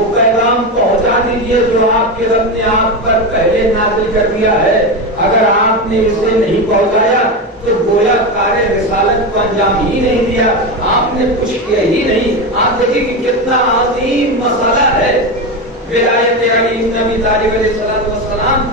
وہ پیغام پہنچا دیجیے جو آپ کے رب نے آپ پر پہلے نازل کر دیا ہے. اگر آپ نے اسے نہیں پہنچایا تو گویا کار رسالت کو انجام ہی نہیں دیا, آپ نے کچھ کیا ہی نہیں. آپ دیکھیں کہ کتنا عظیم مسئلہ ہے ولایت علی بن ابی طالب علیہ السلام.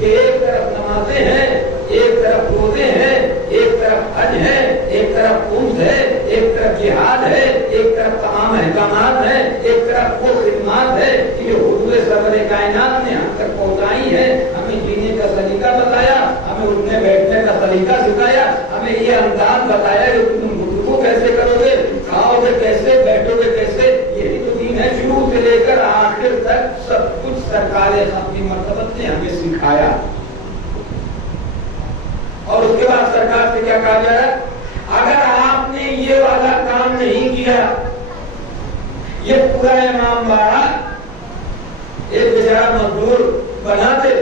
ایک طرف نمازیں ہیں, ایک طرف روزے ہیں, ایک طرف حج ہے, ایک طرف عمر ہے, ایک طرف جہاد ہے, ایک طرف تمام احکامات ہیں, ایک طرف وہ خدمات ہے کہ جو حضور سرور کائنات نے ہم تک پہنچائی ہے. ہمیں جینے کا سلیقہ بتایا, ہمیں اٹھنے بیٹھنے کا سلیقہ سکھایا, ہمیں یہ انداز بتایا کہ تم گفتگو کیسے کرو گے, کھاؤ گے کیسے, بیٹھو گے کیسے. یہی تو دین ہے, شروع سے لے کر آخر تک سب کچھ سرکار اپنی مرتبت نے ہمیں سکھایا. اور اس کے بعد سرکار سے کیا کہا جا رہا ہے, اگر آپ نے یہ والا کام نہیں کیا, یہ پورا امام باڑہ ایک بیچارہ مزدور بنا دے,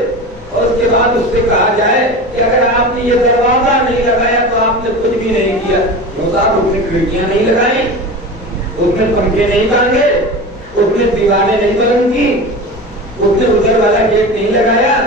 اور اس کے بعد اس سے کہا جائے کہ اگر آپ نے یہ دروازہ نہیں لگایا تو آپ نے کچھ بھی نہیں کیا. کیوں صاحب, اس نے کھڑکیاں نہیں لگائیں, اس نے پنکھے نہیں باندھے, اس نے دیواریں نہیں بلند کی, اس نے ادھر والا گیٹ نہیں لگایا,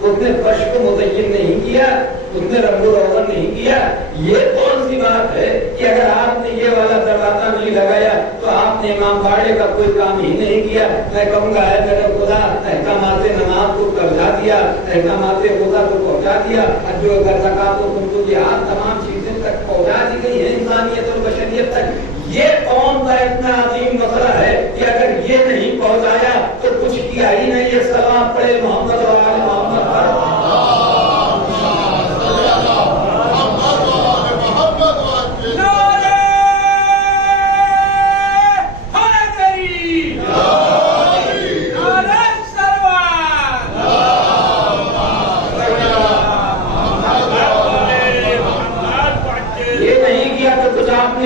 اس نے فرش کو مزین نہیں کیا, اس نے رنگ و روغن نہیں کیا. یہ کون سی بات ہے کہ اگر آپ نے یہ والا دروازہ نہیں لگایا تو آپ نے امام باڑے کا کوئی کام ہی نہیں کیا. میں کہوں گا ہے میرے خدا, احکامات نماز کو پہنچا دیا, احکامات خدا کو پہنچا دیا, جو اگر زکات و خرچ و جہاد تمام چیزیں تک پہنچا دی گئی ہیں انسانیت اور بشریت تک. یہ کون سا اتنا عظیم مسئلہ ہے کہ اگر یہ نہیں پہنچایا تو کچھ کیا ہی نہیں. یہ سلام پڑھے محمد و آل محمد پر.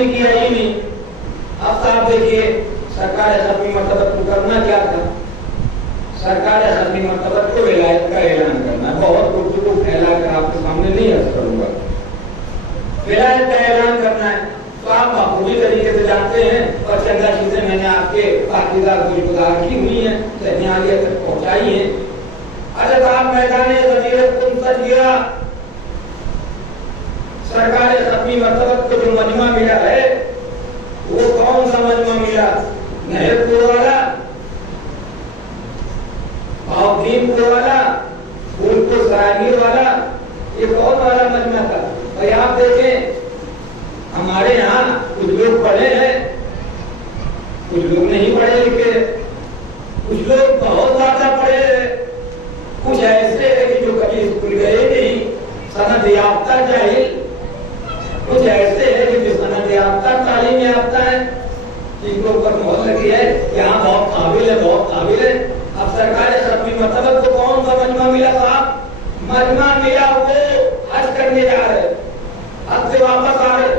کیا ہی نہیں. اب صاحب دیکھیے سرکار ختمی مرتبہ کو کرنا کیا تھا, سرکار ختمی مرتبہ کو ولایت کا اعلان کرنا. بہت گفتگو پھیلا کر آپ کے سامنے نہیں عرض کروں گا. ولایت کا اعلان کرنا ہے تو آپ بخوبی طریقے سے جانتے ہیں, اور چندہ چیزیں میں نے آپ کے پاکیزہ گزار کی ہوئی ہیں, ذہنیت تک پہنچائی ہیں. اچھا صاحب, میدان غدیر کن سج گیا. سرکار ختمی مرتبہ کو جو مجمع ملا ہے وہ کون سا مجمع ملا؟ نہر پور والا, بھاؤدین پور والا, پھولپور سراگیر والا, یہ کون والا مجمع تھا؟ بھائی آپ دیکھیں ہمارے یہاں کچھ لوگ پڑھے ہیں, کچھ لوگ نہیں پڑھے لکھے, کچھ لوگ بہت زیادہ پڑھے ہیں, کچھ ایسے ہیں کہ جو کبھی اسکول گئے نہیں, سند یافتہ جاہل, کچھ ایسے ہیں کہ جو سند یافتہ تعلیم یافتہ ہے, جن کو اوپر مہر لگی ہے یہاں بہت قابل ہے, بہت قابل ہے. اب سرکار ختمی مرتبہ کو کون سا مجمع ملا صاحب؟ مجمع ملا وہ حج کرنے جا رہے, حج سے واپس آ رہے,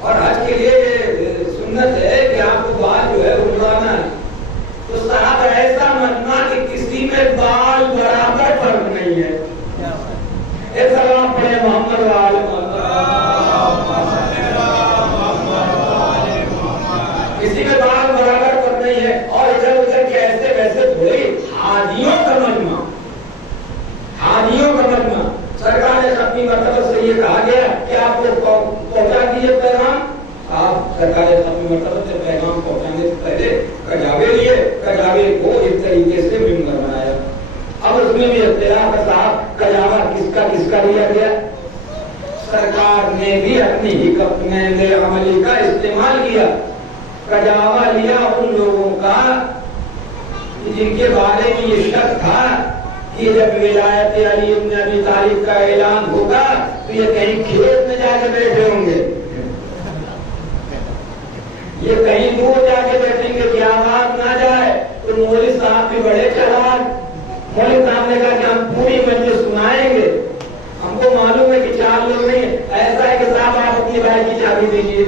اور حج کے لیے سنت ہے کہ آپ کو بال جو ہے اڑانا ہے. تو صاحب ایسا مجمع کہ کسی میں بال برابر فرق نہیں ہے. سلام پڑھے محمد و آل محمد. کسی میں بال برابر فرق نہیں ہے, اور ادھر ادھر کے ایسے ویسے تھوڑی, حاجیوں کا مجمع, حاجیوں کا مجمع. سرکار ختمی مرتبہ سے یہ کہا گیا کہ آپ کو پہنچا دیجیے پیغام. آپ سرکار ختمی مرتبہ سے پیغام پہنچانے سے پہلے کجاوے لیے, کجاوے کو اس طریقے سے ممبر بنایا. اب اس میں بھی اختلاف ہے صاحب, کجاوا کس کا لیا گیا؟ سرکار نے بھی اپنی حکمت عملی کا استعمال کیا. کجاوا لیا ان لوگوں کا جن کے بارے میں یہ شک تھا کہ جب ولایت علی بن ابی طالب کا اعلان ہوگا تو یہ کہیں کھیت میں جا کے بیٹھے ہوں گے, یہ کہیں دور جا کے بیٹھیں گے کہ آواز نہ جائے. تو مولوی صاحب بھی بڑے چلاک, مولوی صاحب نے کہا کہ ہم پوری مجلس سنائیں گے, ہم کو معلوم ہے کہ 4 لوگ نہیں. ایسا ہے کہ صاحب آپ اپنی بھائی کی چابی دیجیے,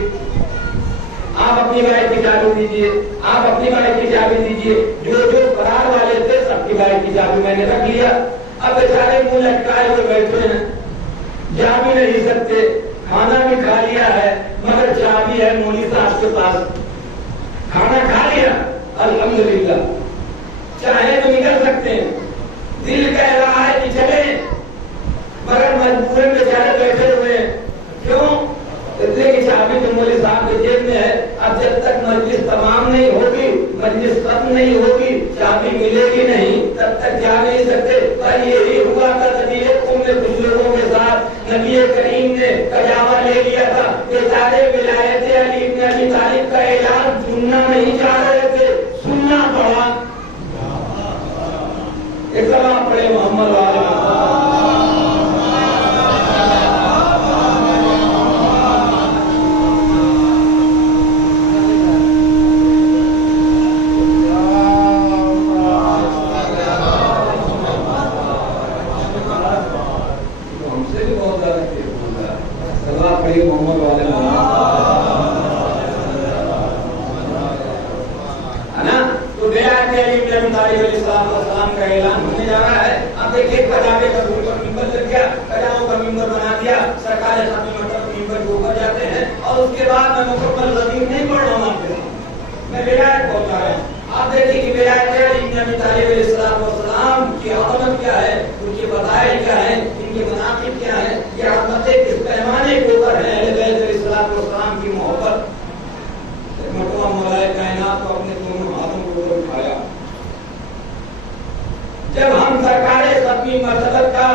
آپ اپنی بھائی کی چابی دیجیے, آپ اپنی بھائی کی چابی دیجیے. جو فرار والے تھے سب کی بھائی کی چابی میں نے رکھ لیا. اب بیچارے منہ لٹکائے ہوئے بیٹھے ہیں, جا بھی نہیں سکتے, کھانا بھی کھا لیا ہے مگر چابی ہے مولوی صاحب کے پاس, کھانا کھا لیا. الحمدللہ چاہے تو نکل سکتے ہیں، دل کہہ رہا ہے کہ چلیں، مگر مجبوری میں بیچارے بیٹھے ہوئے ہیں۔ کیوں؟ اس لیے کہ چابی تو مولوی صاحب کے جیب میں ہے، اب جب تک مجلس تمام نہیں ہوگی، مجلس ختم نہیں ہوگی، چابی ملے گی نہیں، تب تک جا نہیں سکتے۔ پر یہی ہوا تھا میں کچھ لوگوں کے ساتھ، نبی کریم نے کجاوا لے لیا تھا، بیچارے ولایت علی بن ابی طالب کا اعلان سننا نہیں چاہ رہے تھے، سننا پڑا۔ اقرا پڑھے محمد والا۔ جب ہم سرکار ختمی مرتبت کا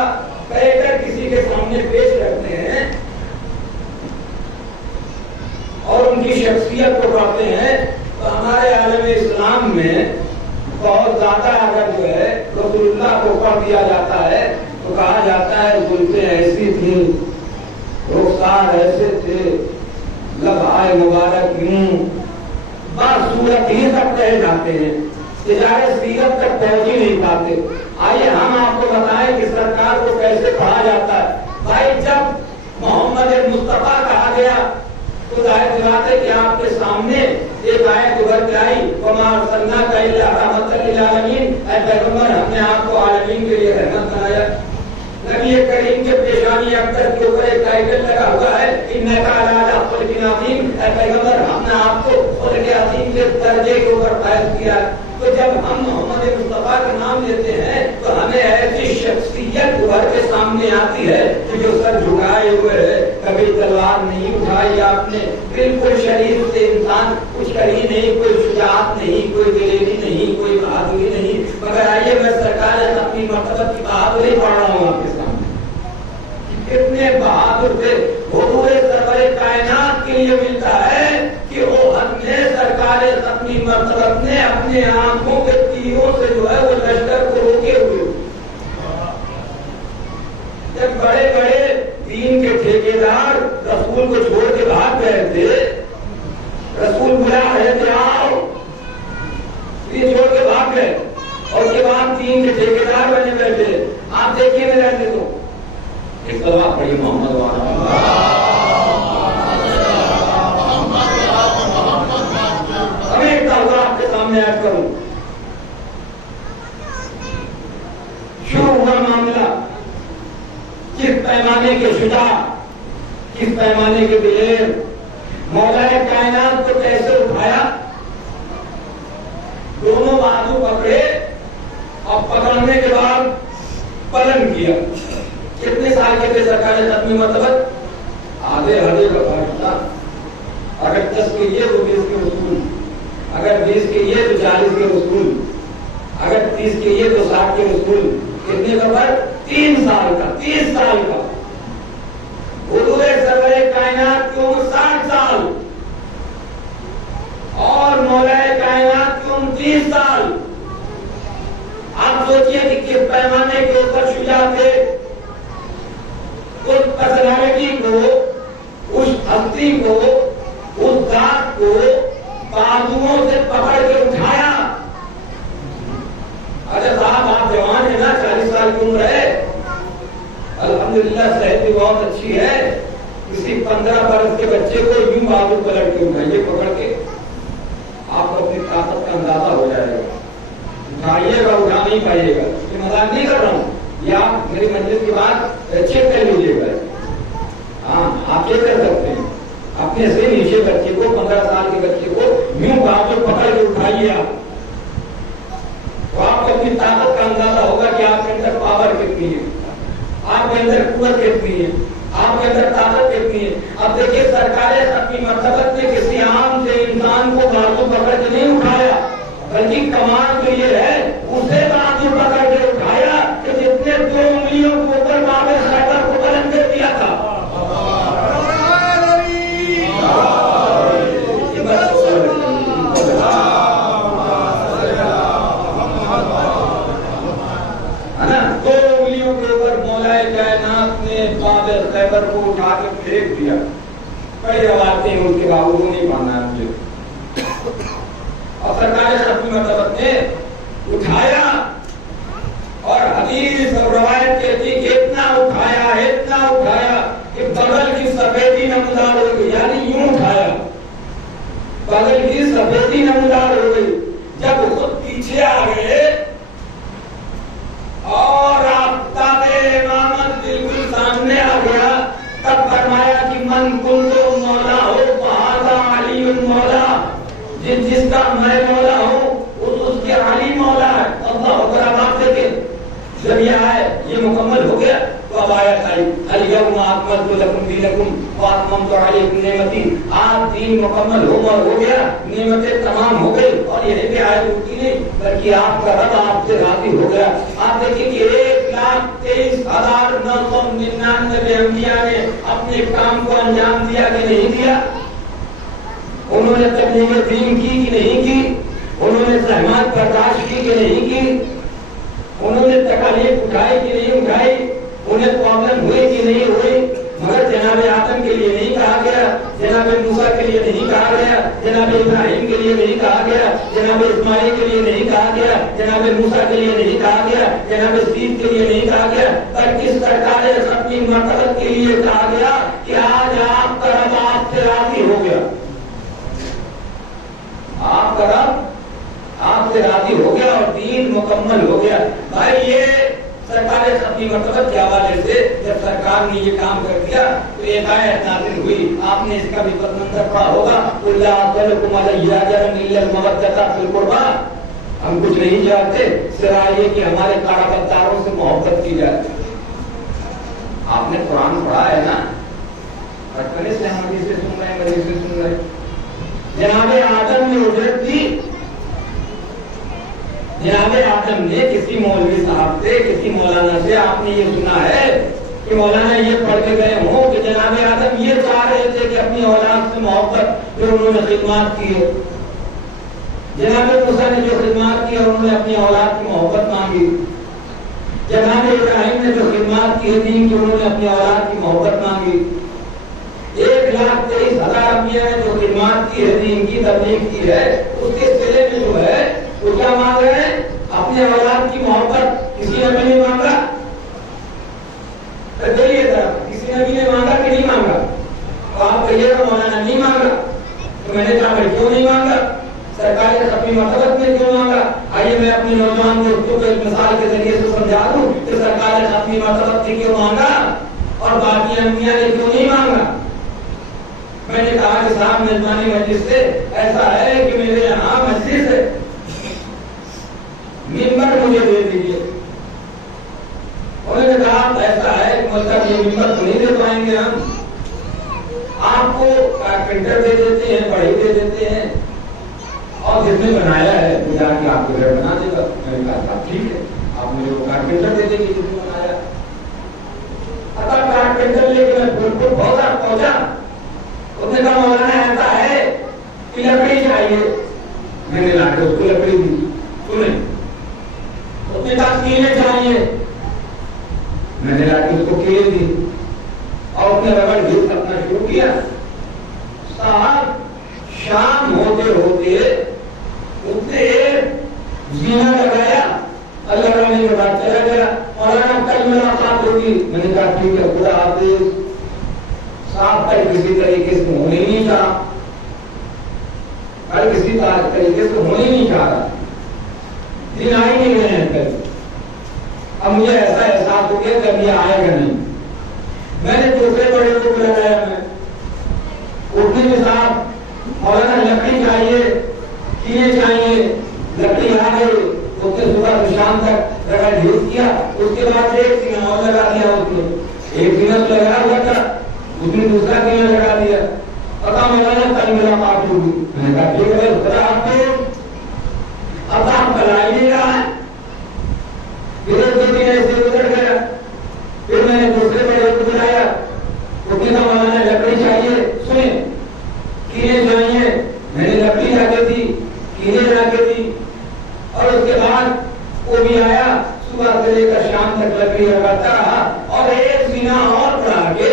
کریکٹر کسی کے سامنے پیش کرتے ہیں اور ان کی شخصیت کو پڑھتے ہیں تو ہمارے عالم اسلام میں بہت زیادہ اگر جو ہے رسول اللہ کو پڑھ دیا جاتا ہے تو کہا جاتا ہے زلفیں ایسی تھیں، رخسار ایسے تھے، لب آئے مبارک یوں، بس صورت ہی تک کہے جاتے ہیں، تجارت سیرت تک پہنچ ہی نہیں پاتے۔ آئیے ہم آپ کو بتائیں کہ سرکار کو کیسے پڑھا جاتا ہے۔ بھائی جب محمد مصطفیٰ کہا گیا تو ظاہر سی بات ہے کہ آپ کے سامنے ایک آیت ابھر کے آئی، وَمَا أَرْسَلْنَاكَ إِلَّا رَحْمَةً لِلْعَالَمِينَ، اے پیغمبر ہم نے آپ کو عالمین کے لیے رحمت بنایا۔ نبی کریم کے پیشانی اختر کے اوپر ایک ٹائٹل لگا ہوا ہے، اِنَّكَ عَلَىٰ خُلُقٍ عَظِيمٍ، اے پیغمبر ہم نے آپ کو خلق عظیم کے درجے کے اوپر فائز کیا۔ تو جب ہم محمد مصطفیٰ کا نام لیتے ہیں تو ہمیں ایسی شخصیت ابھر کے سامنے آتی ہے کہ جو سر جھکائے ہوئے ہے، کبھی تلوار نہیں اٹھائی آپ نے، بالکل شریف سے انسان، کچھ کری نہیں، کوئی شجاعت نہیں، کوئی دلیری نہیں، کوئی بہادری نہیں، مگر آئیے میں سرکار اپنی مرتبہ کی بہادری پڑھ رہا ہوں آپ کے سامنے۔ کتنے بہادر تھے، حضور سرور کائنات کے لیے ملتا ہے کہ وہ حد میں سرکار اپنی مرتبہ نے اپنے آنکھوں کے تیروں سے جو ہے وہ لشکر کو روکے ہوئے۔ جب بڑے بڑے دین کے ٹھیکیدار رسول کو چھوڑ کے بھاگ گئے تھے، رسول بلا رہے تھے آؤ، یہ چھوڑ کے بھاگ گئے اور کے بعد دین کے ٹھیکیدار بنے بیٹھے۔ آپ دیکھیے میرا تو ایک دفعہ پڑھی محمد والا۔ آپ کے سامنے عرض کروں، شروع ہوا معاملہ، کس پیمانے کے شجاع، کس پیمانے کے دلیر، مولا کائنات کو کیسے اٹھایا، دونوں بازو پکڑے اور پکڑنے کے بعد پلن کیا۔ کتنے سال کے تھے سرکار ختمی مرتبہ؟ آدھے ہردے کا فیصلہ، اگر 10 کے یہ تو 20 کے اصول، اگر 20 کے یہ تو 40 کے اصول، اگر 30 کے یہ تو 60 کے اصول، کتنے کا فرق؟ 3 سال کا، 30 سال کا۔ حضور سرور کائنات کی عمر 60 سال اور مولا کائنات کی عمر 30 سال۔ آپ سوچئے کہ کس پیمانے کے اوپر شجاع تھے، اس پرسنالٹی کو، اس ہستی کو، اس ذات کو بازوؤں سے پکڑ کے اٹھایا۔ اچھا صاحب آپ جوان ہیں نا، 40 سال کی عمر ہے، الحمدللہ صحت بھی بہت اچھی ہے، کسی 15 برس کے بچے کو یوں بازو پلٹ کے اٹھائیے پکڑ کے، آپ کو اپنی طاقت کا اندازہ ہو جائے گا۔ اٹھائیے گا، اٹھا نہیں پائیے گا، یہ مذاق نہیں کر رہا ہوں، یہ آپ میری مجلس کی بات چیک کر لیجیے گا۔ ہاں آپ یہ کر سکتے ہیں، اپنے سے نیچے بچے کو، 15 سال کے بچے کو یوں بازو پکڑ کے اٹھائیے آپ، مرتبہ نے اٹھایا اور حدیث اور روایت کہتی کہ اتنا اٹھایا کہ بغل کی سفیدی نمودار ہو گئی، یعنی یوں اٹھایا بغل کی سفیدی نمودار ہو گئی۔ جب خود پیچھے آ گئے اور آفتاب امامت بالکل سامنے آ گیا، تب فرمایا کہ من کنتو مولا ہو فہذا علی مولا، جس کا میں مولا ہوں اس کے علی مولا ہے۔ اللہ اکبر، آپ دیکھیں جب یہ آئے یہ مکمل ہو گیا تو اب آیت آئی الیوم اکملت لکم دینکم واتممت علیکم نعمتی، آج دین مکمل ہو گیا، نعمتیں تمام ہو گئی۔ اور یہی پہ آیت رکی نہیں بلکہ آپ کا رب آپ سے راضی ہو گیا۔ آپ دیکھیں کہ 1,23,999 انبیاء نے اپنے کام کو انجام دیا کہ نہیں دیا؟ انہوں نے تبلیغ دین کی کہ نہیں کی؟ انہوں نے زحمات برداشت کی کہ نہیں کی؟ انہوں نے تکالیف اٹھائی کہ نہیں اٹھائی؟ انہیں پرابلم ہوئی کہ نہیں ہوئی؟ مگر جناب آدم کے لیے نہیں کہا گیا، جناب موسیٰ کے لیے نہیں کہا گیا، جناب ابراہیم کے لیے نہیں کہا گیا، جناب اسماعیل کے لیے نہیں کہا گیا، جناب موسیٰ کے لیے نہیں کہا گیا، جناب سید کے لیے نہیں کہا گیا، بلکہ سرکار اپنی مرتبت کے لیے کہا گیا کہ آج آپ کا رب آپ سے راضی ہو گیا، آپ کا رب آپ سے راضی ہو گیا اور دین مکمل ہو گیا۔ بھائی یہ سرکار اپنی مرتبت کے حوالے سے جب سرکار نے یہ کام کر دیا تو ایک آیت نازل ہوئی، آپ نے اس کا بھی پس منظر پڑھا ہوگا، قُلْ لَا أَسْأَلُكُمْ عَلَيْهِ أَجْرًا إِلَّا الْمَوَدَّةَ فِي الْقُرْبَى، ہم کچھ نہیں چاہتے سوائے یہ کہ ہمارے کاروباریوں سے محبت کی جائے۔ آپ نے قرآن پڑھا ہے نا، بچپنے سے ہم حدیث سے سن رہے ہیں، مدیث سے سن رہے ہیں۔ جناب آدم نے اجرت دی، جناب آدم نے کسی مولوی صاحب سے کسی مولانا سے آپ نے یہ سنا ہے کہ مولانا یہ پڑھ کے گئے ہوں کہ جناب آدم یہ چاہ رہے تھے کہ اپنی اولاد سے محبت جو انہوں نے خدمات کی ہے، جناب موسیٰ نے جو خدمات کی اور انہوں نے اپنی اولاد کی محبت مانگی، جناب ابراہیم نے جو خدمات کی دین کی انہوں نے اپنی اولاد کی محبت مانگی، 1,23,000 انبیاء نے جو خدمات کی ہے دین کی تبلیغ کی ہے، اس کے سلے میں جو ہے وہ کیا مانگ رہے ہیں؟ اپنے اولاد کی محبت۔ کسی نبی نے مانگا؟ دیکھیے ذرا، کسی نبی نے مانگا کہ نہیں مانگا؟ تو آپ کہیے گا مولانا نہیں مانگا، تو میں نے کہا بھائی کیوں نہیں مانگا؟ سرکار نے اپنی مرتبت میں کیوں مانگا؟ آئیے میں اپنے نوجوان دوستوں کو ایک مثال کے ذریعے سے سمجھا دوں کہ سرکار نے اپنی مرتبت سے کیوں مانگا اور باقی انبیاء نے کیوں نہیں مانگا۔ میں نے کہا کہ صاحب میزبانی مجلس سے ایسا ہے کہ میرے یہاں مجلس ہے، ممبر مجھے دے دیجیے۔ انہوں نے کہا ایسا ہے کہ مطلب یہ ممبر تو نہیں دے پائیں گے، ہم آپ کو کارپینٹر دے دیتے ہیں، بڑھئی دے دیتے ہیں، اور جس نے بنایا ہے وہ جا کے آپ کو گھر بنا دے گا۔ میں نے کہا ٹھیک ہے، آپ مجھے وہ کارپینٹر دے دیں گے جس نے بنایا۔ اب کارپینٹر لے کے میں پھول پہنچا، اس نے کہا مولانا ایسا ہے کہ لکڑی چاہیے، میں نے لا کے اس کو لکڑی دی۔ سنیں، اس نے کہا کیلے چاہیے، میں نے لا کے اس کو کیلے دی اور اس نے ربڑ گھیس کرنا شروع کیا۔ صاحب شام ہوتے ہوتے اس نے زینہ لگایا، اللہ رحمہ کے بعد چلا گیا۔ مولانا کل ملاقات ہوگی، میں نے کہا ٹھیک ہے، خدا حافظ۔ صاحب کل کسی طریقے سے ہونے نہیں چاہا، کل کسی طریقے سے ہونے نہیں چاہ رہا، دن آئے نہیں گئے ہیں کل۔ اب مجھے ایسا احساس ہو گیا کہ اب یہ آئے گا نہیں۔ میں نے دوسرے بڑے کو بلایا، میں اٹھنے کے ساتھ مولانا لکڑی چاہیے، کیلے چاہیے، لکڑی آ گئی۔ اس نے صبح سے شام تک رگڑ گھیس کیا، اس کے بعد ایک سینہ اور لگا دیا، اس نے ایک سینہ تو لگا ہوا تھا، اس نے دوسرا سینہ لگا دیا۔ پتا مولانا کل ملاقات ہوگی، میں نے کہا ٹھیک ہے خدا حافظ۔ اب آپ کل آ ہی نہیں رہا ہے، پھر ایک دو دن ایسے گزر گیا، پھر میں نے دوسرے بڑے کو بلایا، اس نے کہا مولانا لکڑی چاہیے، سنیں کیلے چاہیے، میں نے لکڑی لا کے دی، کیلے لا کے دی، اور اس کے بعد وہ بھی آیا، صبح سے لے کر شام تک لکڑی لگاتا رہا، اور ایک سینہ اور بڑھا کے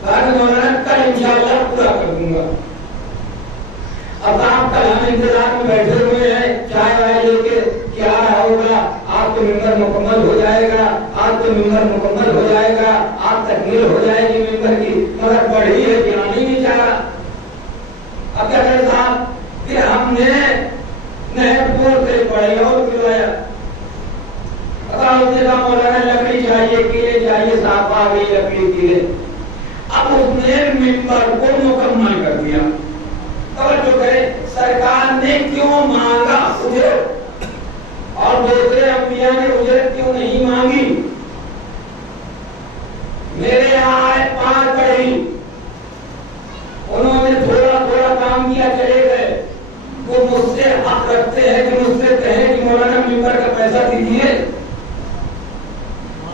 کہا کہ مولانا کل انشاءاللہ پورا کر دوں گا۔ اب آپ کل ہم انتظار میں بیٹھے ہوئے ہیں، تو ممبر مکمل ہو جائے گا، آج تو ممبر مکمل ہو جائے گا، آج تکمیل ہو جائے گی ممبر کی، مگر بڑھی ہے کہ آنی نہیں چاہ رہا۔ اب کیا کرے صاحب؟ پھر ہم نے نہر پور سے پڑھائی اور کلوایا، پتا اس نے کہا مولانا لکڑی چاہیے، کیلے چاہیے، صاحب آ گئی لکڑی کیلے۔ اب اس نے ممبر کو مکمل کر دیا۔ توجہ کرے، سرکار نے کیوں مانگا اجرت اور دوسرے انبیاء نے اجرت کیوں نہیں مانگی؟ میرے یہاں آئے 5 پڑھی، انہوں نے تھوڑا تھوڑا کام کیا، چلے گئے۔ وہ مجھ سے حق رکھتے ہیں کہ مجھ سے کہیں کہ مولانا ممبر کا پیسہ دیجیے،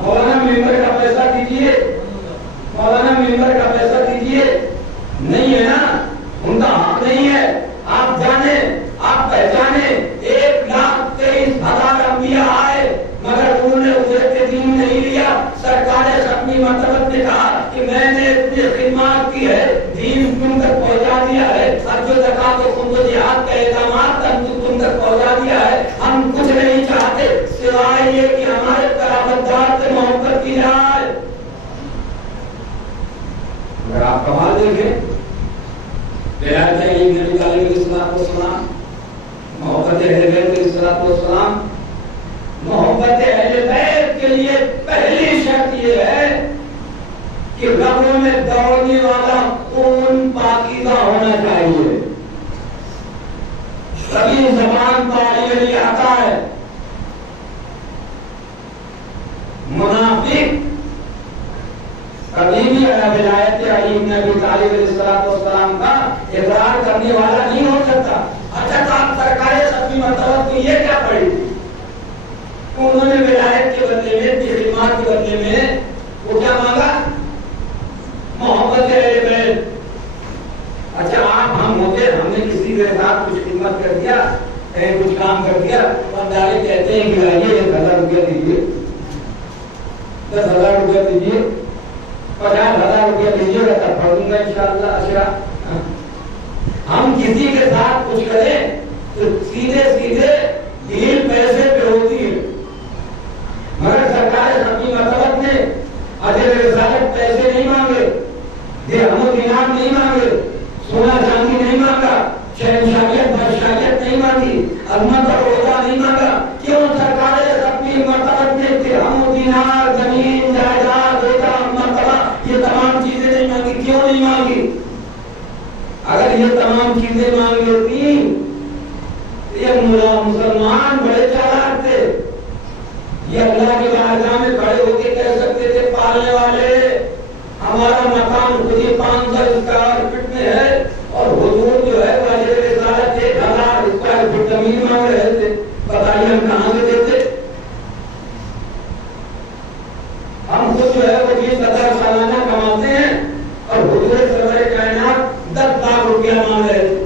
مولانا ممبر کا پیسہ دیجیے، مولانا ممبر کا پیسہ دیجیے؟ نہیں ہے نا، ان کا حق نہیں ہے۔ آپ جانیں، آپ پہچانے 1,23,000 انبیاء آئے مگر انہوں نے اجرت دین نہیں لیا۔ سرکار اپنی مرتبت نے کہا کہ میں نے اتنی خدمات کی ہے، دین تم تک پہنچا دیا ہے، حج و زکات و خمس و جہاد کا احکامات تم تک پہنچا دیا ہے، ہم کچھ نہیں چاہتے سوائے یہ کہ ہمارے قرابتدار سے محبت کی جائے۔ اگر آپ کمال دیکھیں، بیعت نبی علیہ السلام، محبت اہل بیت علیہ السلام، محبت اہل بیت کے لیے پہلی شرط یہ ہے کہ رگوں میں دوڑنے والا خون پاکیزہ ہونا چاہیے۔ کبھی زبان پاڑی علی آتا ہے، منافق کبھی بھی ولایت علی بن ابی طالب علیہ السلام کا اقرار کرنے والا نہیں ہو سکتا۔ اچھا تو آپ سرکار سبھی مرتبہ تو یہ کیا پڑھی؟ انہوں نے ولایت کے بدلے میں، خدمات کے بدلے میں وہ کیا مانگا؟ محبت اہل بیت۔ اچھا آپ ہم ہوتے، ہم نے کسی کے ساتھ کچھ خدمت کر دیا، کچھ کام کر دیا، بندارے کہتے ہیں کہ آئیے 1,000 روپیہ دیجیے، 10,000 روپیہ دیجیے، 50,000 روپیہ دیجیے گا تب پڑھ دوں گا انشاءاللہ اشرا۔ ہم کسی کے ساتھ کچھ کریں تو سیدھے سیدھے ڈیل پیسے پہ ہوتی ہے، مگر سرکار اپنی مرتبت نے اجر رسالت پیسے نہیں مانگے، درہم و دینار نہیں مانگے، سونا چاندی نہیں مانگا، شہنشاہیت بادشاہیت نہیں مانگی، عظمت اور عہدہ نہیں مانگا۔ کیوں؟ سرکار اپنی مرتبت نے درہم و دینار، زمین، جائیداد، عہدہ، مرتبہ، یہ تمام چیزیں نہیں مانگی۔ کیوں نہیں مانگی؟ اگر یہ تمام چیزیں مانگ لیتی، یہ مسلمان بڑے چالاک تھے، یہ اللہ کے بارگاہ میں کھڑے ہو کے کہہ سکتے تھے پالنے والے ہمارا مکان خود ہی 500 اسکوائر فٹ میں ہے اور حضور جو ہے واجب رسالت 1,000 اسکوائر فٹ زمین مانگ رہے تھے، بتائیے ہم کہاں سے دیتے؟ ہم خود جو ہے وہ 20,000 سالانہ کماتے ہیں اور حضور سرور کائنات 10 لاکھ روپیہ مانگ رہے تھے۔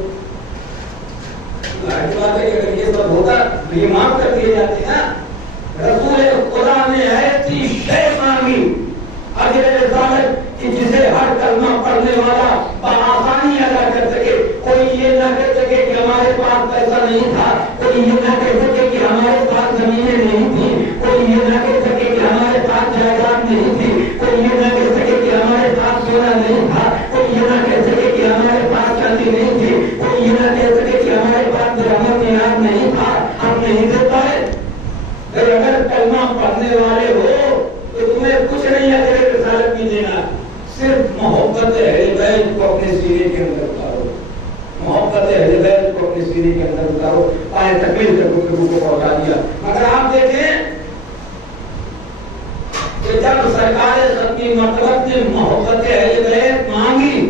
بات ہے کہ اگر یہ سب ہوتا تو یہ معاف کر دیے جاتے نا۔ رسول خدا نے ایسی شے مانگی اجر رسالت کہ جسے ہر کلمہ پڑھنے والا بآسانی ادا کر سکے۔ کوئی یہ نہ کہہ سکے کہ ہمارے پاس پیسہ نہیں تھا، کوئی یہ نہ کہہ سکے کہ ہمارے پاس زمینیں نہیں تھیں، کوئی یہ نہ کہہ سکے کہ ہمارے پاس جائیداد نہیں تھی، کوئی یہ نہ کہہ سکے کہ ہمارے پاس سونا نہیں تھا، کوئی یہ نہ کہہ سکے کہ ہمارے پاس چاندی نہیں تھی، کوئی یہ نہ کہہ سکے کہ ہمارے پاس درہم دینار نہیں تھا، ہم نہیں دے پائے۔ اگر کلمہ پڑھنے والے ہو تو تمہیں کچھ نہیں اجر رسالت بھی دینا، صرف محبت اہل بیت کو اپنے سینے کے اندر اتارو، محبت اہل بیت کو اپنے سینے کے اندر اتارو۔ آئے تکمیل تک گفتگو کو پہنچا دیا۔ مگر آپ دیکھیں کہ جب سرکار اپنی مرتبت نے محبت اہل بیت مانگی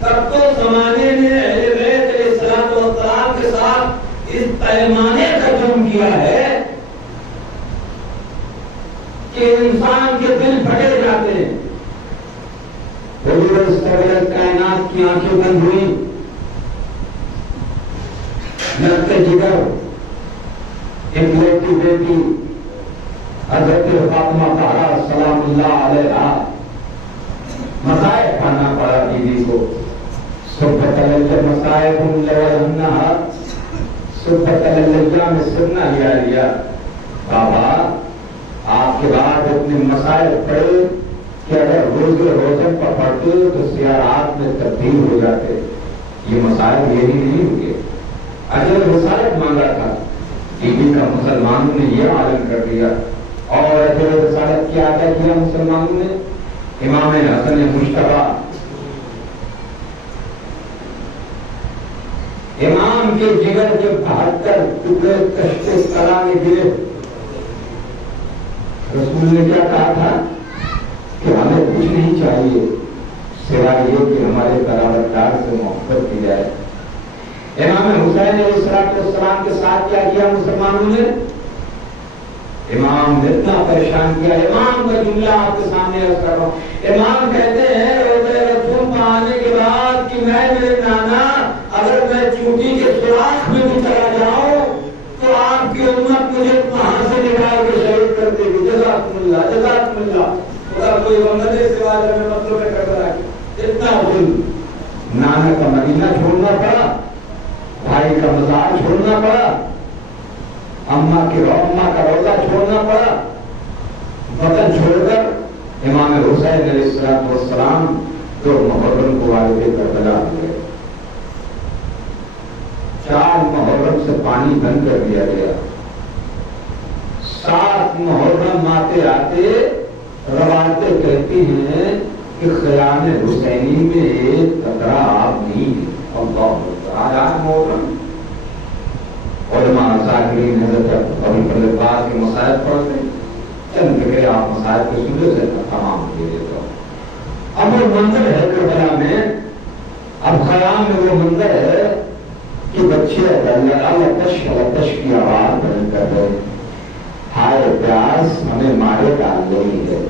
تب تو زمانے نے اہل بیت علیہ السلام کے ساتھ اس پیمانے کا جرم کیا ہے کہ انسان کے دل پھٹے جاتے ہیں۔ حضور سرور کائنات کی آنکھیں بند ہوئی، لگتے جگر ایک لڑکی بیٹی حضرت فاطمہ طاہرہ سلام اللہ علیہا مصائب کھانا پڑا بیوی کو۔ صبح مسائب صبح اللہ میں سرنا لیا بابا آپ کے بعد اتنے مسائل پڑے کہ اگر روزن پر پڑھتے تو سیارات میں تبدیل ہو جاتے. یہ مسائل یہی نہیں ہوئے. اجل رسالت مانگا تھا، بی بی کا مسلمانوں نے یہ عالم کر دیا. اور اجل رسالت کیا ادا کیا مسلمانوں نے؟ امام حسن مشتبہ امام کے جگر کے 72 ٹکڑے کشتے کلا میں گرے. رسول نے کیا کہا تھا کہ ہمیں کچھ نہیں چاہیے سوائے یہ کہ ہمارے قرابتدار سے محبت کی جائے. امام حسین علیہ السلام کے ساتھ کیا کیا مسلمانوں نے؟ امام نے اتنا پریشان کیا. امام کا جملہ آپ کے سامنے عرض کر رہا ہوں. امام کہتے ہیں روزہ رسول میں آنے کے بعد کہ میں میرے نانا اگر میں چوٹی کے سوراخ میں بھی چلا جاؤں تو آپ کی امت مجھے وہاں سے نکال کے شہید کر دے گی. جزاکم اللہ جزاکم اللہ. خدا کوئی بندے سے واجب میں مطلب ہے کربلا کی اتنا ظلم. نانا کا مدینہ چھوڑنا پڑا، بھائی کا مزار چھوڑنا پڑا، اماں کا روزہ چھوڑنا پڑا. وطن چھوڑ کر امام حسین علیہ السلام 2 محرم کو والد کربلا ہوئے. 4 محرم سے پانی بند کر دیا گیا. 7 محرم آتے آتے روایتیں کہتی ہیں کہ خیام حسینی میں ایک قطرہ آب نہیں ہے. اللہ آج محرم علماء ذاکرین حضرت ابھی پہلے بعد کے مسائل پڑھتے چند فکرے آپ مسائل کے سننے سے تمام دے دیتا ہوں. اب وہ منظر ہے کربلا میں. اب خیام میں وہ منظر ہے کہ بچے تش کی آواز بلند کر رہے ہیں. ہائے پیاس ہمیں مارے ڈال رہی ہے،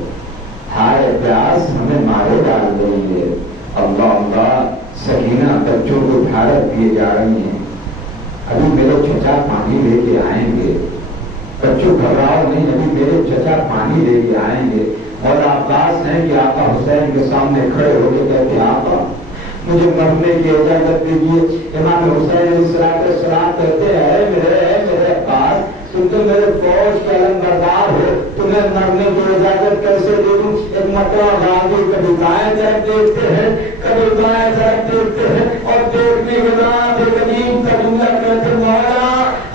ہائے پیاس ہمیں مارے ڈال رہی ہے. اللہ اللہ. سکینہ بچوں کو بھارت دیے جا رہی ہیں. ابھی میرے چچا پانی لے کے آئیں گے. بچوں گھبراؤ نہیں، ابھی میرے چچا پانی لے کے آئیں گے. اور عباس ہیں کہ آقا حسین کے سامنے کھڑے ہو کے کہتے ہیں آقا مجھے مرنے کی اجازت دیجیے. امام حسین علیہ السلام کہتے ہیں میرے عباس تم تو میرے فوج کے علمبردار ہو، تمہیں مرنے کی اجازت کیسے دے دوں؟ ایک مرتبہ غازی کبھی دائیں طرف دیکھتے ہیں کبھی بائیں طرف دیکھتے ہیں اور دیکھنے کے بعد ایک عجیب کا جملہ کہتے مولا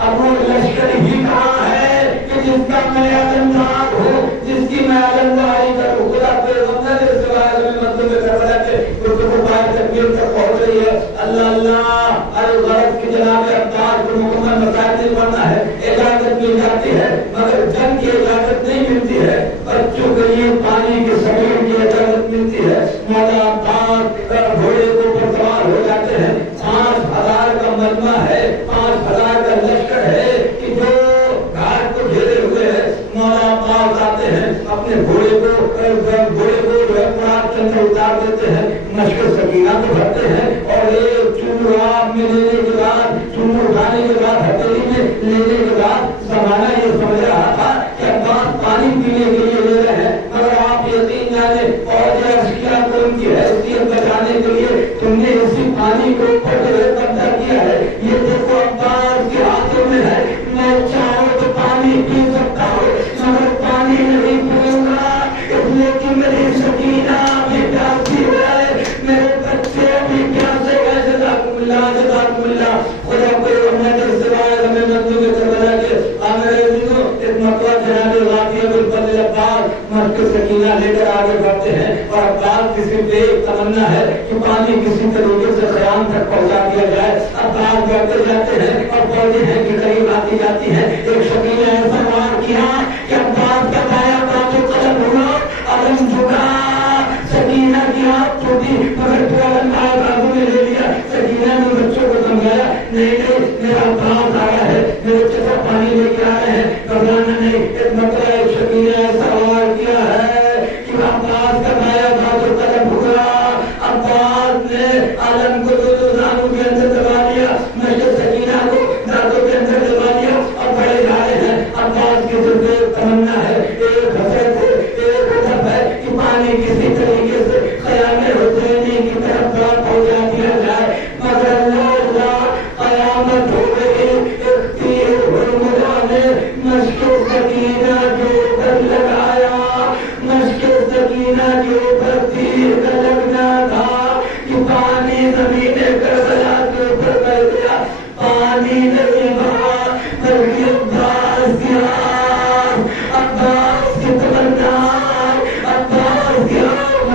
اب وہ لشکر ہی کہاں ہے کہ جس کا میں علمدار ہوں، جس کی میں علمداری کروں. خدا پیغمبر اس سوال میں مطلب کربلا کے کو بائیں تکبیر تک پہنچ رہی ہے. اللہ اللہ ارے غرض کی جناب عباس کو مکمل مسائل نہیں پڑھنا ہے. اجازت مل جاتی ہے مگر جنگ کی اجازت نہیں ملتی ہے. بچوں کے لیے پانی کے سبیل کی اجازت ملتی ہے. مولا عباس گھوڑے کے اوپر سوار ہو جاتے ہیں. 5000 کا مجمع ہے، 5000 کا لشکر ہے کہ جو گھاٹ کو گھیرے ہوئے ہے. مولا عباس آتے ہیں اپنے گھوڑے کو پراگ کے اندر اتار دیتے ہیں، مشق سکینہ کو بھرتے ہیں اور ایک چونو آپ میں لینے کے بعد چونو اٹھانے کے بعد ہتھیلی میں لینے کے بعد زمانہ یہ سمجھ رہا تھا کہ عباس پانی پینے کے لیے لے رہے ہیں. مگر آپ یقین جانے اور اشیاء کو ان کی حیثیت بچانے کے لیے تم نے اسی پانی کو اوپر جو ہے قبضہ کیا ہے. یہ دیکھو عباس کے ہاتھوں میں ہے. میں چاہوں تو پانی پی سکتا ہوں مگر پانی نہیں پیوں گا، اس لیے کہ میری سکینہ بھی پیاسی ہے، میرے بچے بھی پیاسے ہیں. جزاکم اللہ جزاکم اللہ. خدا کوئی رحمت سوائے ہمیں مندوں کے کربلا کے انگریزوں ایک مرتبہ جناب غازی ابوالفضل عباس مشق سکینہ لے کر آگے بڑھتے ہیں اور عباس کی صرف ایک تمنا ہے کہ پانی کسی طریقے سے خیام تک پہنچا دیا جائے. عباس بڑھتے جاتے ہیں اور پڑھتے ہیں کہ قریب آتی جاتی ہے. ایک شکینہ ایسا وار کیا کہ عباس کا دایا بازو قلم ہوا، علم جھکا، سکینہ کی آنکھ چھوٹی مگر تو علم دایا بازو میں لے لیا. سکینہ نے بچوں کو سمجھایا نہیں میرا عباس آیا ہے، میرے چچا پانی لے کے آ رہے ہیں، گھبرانا نہیں. ایک مرتبہ ایک شکینہ ایسا وار کیا ہے کہ عباس کا دایا بازو قلم ہوا. عباس نے علم کو دو زانوں کے اندر دبا لیا، مشق سکینہ کو دانتوں کے اندر دبا لیا اور بڑے جا رہے ہیں. عباس کی صرف ایک تمنا ہے، ایک حسرت ہے، ایک ہدف ہے کہ پانی کسی طریقے سے خیام حسینی کی طرف پہنچا دیا جائے. مگر اللہ قیامت ہو گئی. ایک پانی زمین کربلا کے اوپر بہ گیا، پانی نہیں بہا بلکہ عباس کی آگ، عباس کی تمنا، عباس کی آگ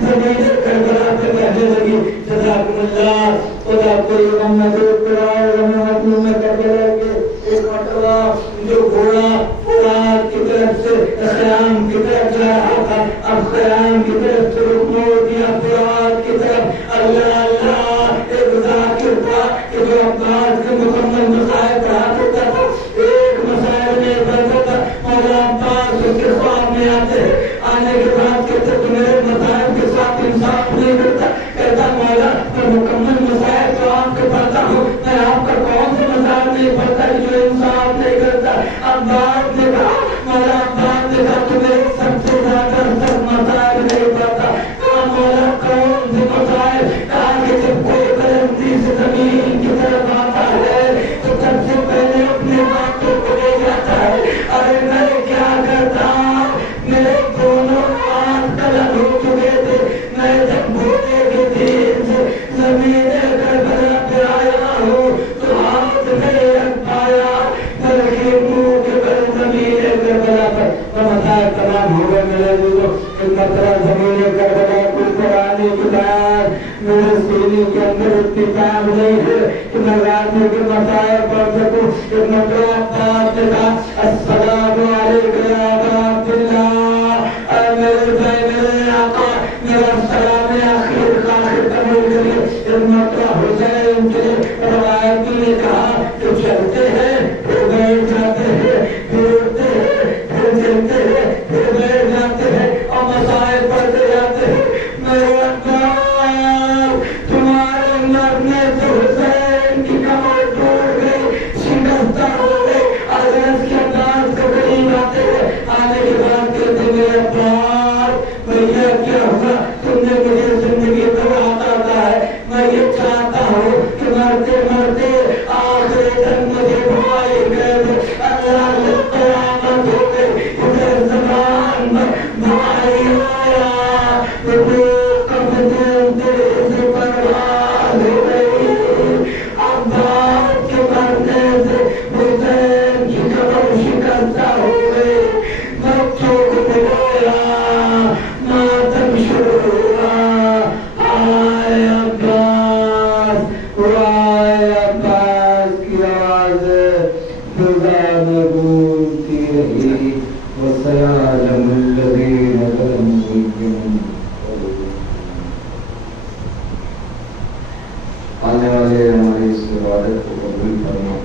زمین کربلا پہ بہنے لگی۔ جزاکم اللہ۔ خدا کوئی غم نہ دے، میں کربلا کے ایک مرتبہ جو گھوڑا فرات کی طرف سے خیام کی طرف جا رہا تھا، اب خیام کی طرف سے رخ موڑ دیا فرات کی طرف۔ اللہ اللہ، ایک ذاکر تھا کہ جو عباس کے مکمل مسائل پڑھا کرتا تھا، ایک مسائل نہیں پڑھتا تھا، مولا عباس اس کے خواب میں آتے ہیں، آنے کے بعد کہتے تو میرے مسائل کے ساتھ انصاف نہیں کرتا، کہتا مولا میں مکمل مسائل تو آپ کے پڑھتا ہوں، میں آپ کا کون سے مسائل نہیں پڑھتا جو انصاف نہیں کرتا۔ عباس نے کہا، مولا عباس نے کہا تو میرے سب سے زیادہ سب مسائل نہیں پڑھتا، کہا مولا کون سے مسائل؟ کہا کہ جب کوئی بلندی سے زمین کی طرف آتا ہے تو سب سے پہلے اپنے باتوں کو لے جاتا ہے۔ ارے میں کیا کرتا ہوں، میرے دونوں ہاتھ قلم ہو چکے تھے، میں جب بھولے کے دین سے زمین کربلا پہ آیا ہوں تو ہاتھ نہیں رکھ پایا بلکہ منہ کے بل زمین کربلا پر۔ مسائل تمام ہو گئے میرے دوستوں، مطلب زمین کربلا کو قرآن کی بات میرے سینے کے اندر اتفاق نہیں ہے کہ میں رات کے مسائل پڑھ سکوں۔ ایک مرتبہ عباس نے کہا السلام علیکم یا ابا عبداللہ، اے میرے آقا میرا سلام آخر قبول کریے۔ ایک مرتبہ حسین کے روایتی نے کہا کہ چلتے ہیں پھر بیٹھ جاتے ہیں، پھر اٹھتے ہیں، پھر چلتے ہیں، پھر بیٹھ جاتے ہیں اور مسائل پڑھتے جاتے ہیں۔ میرے عباس تمہارے مرنے سے حسین کی کمر ٹوٹ گئی، شکستہ ہو گئی، اگر اس کے انداز کے قریب آتے ہیں، آنے کے بعد کہتے میرے عباس بھیا کیا ہوا، تم نے مجھے زندگی تباہ کرتا ہے، میں یہ چاہتا ہوں کہ مرتے مرتے آخری دن مجھے بھائی کہہ دے، اللہ نے قیامت ہو گئی، ادھر زبان پر بھائی آیا تو قبض سے برباد ہو گئی۔ عباس کے مرنے سے حسین کی کمر شکستہ ہو گئی، بچوں کو بلایا، ماتم شروع ہوا، آئے عباس، آئے عباس کی آواز فضا میں گونجتی رہی، وسيعلم الذين ظلموا منهم۔ آنے والے ہماری اس عبادت کو قبول فرما۔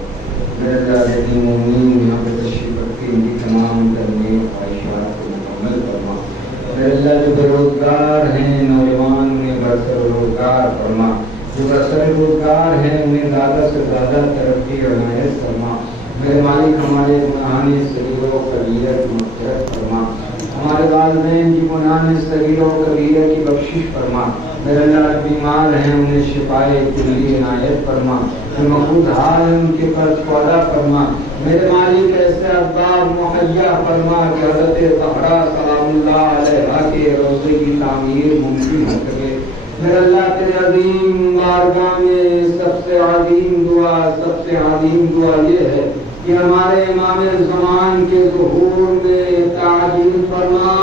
میرے اللہ کے مومنین یہاں پہ تشریف رکھتے ان کی تمام کرنے خواہشات کو مکمل فرما۔ میرے اللہ جو بے روزگار ہیں نوجوان انہیں برسر روزگار فرما، جو برسر روزگار ہیں انہیں زیادہ سے زیادہ ترقی اور عنایت فرما۔ میرے مالک ہمارے گناہان صغیر و کبیرہ کی مغفرت فرما، ہمارے والدین کی گناہان صغیر و کبیرہ کی بخشش فرما۔ میرے اللہ بیمار ہیں انہیں شفائے کلی عنایت فرما، جو مقبوض حال ہیں ان کے قرض کو ادا فرما۔ میرے مالک ایسے اسباب مہیا فرما کہ حضرت زہرا سلام اللہ علیہا کے روضے کی تعمیر ممکن ہو سکے۔ میرے اللہ تیرے عظیم بارگاہ میں سب سے عظیم دعا یہ ہے کہ ہمارے امام زمان کے ظہور میں تعجیل فرما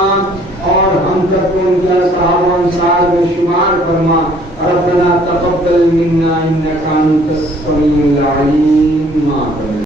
اور ہم سب کو ان کے صحابہ انصار میں شمار فرما۔ ربنا تقبل منا انك انت السميع العليم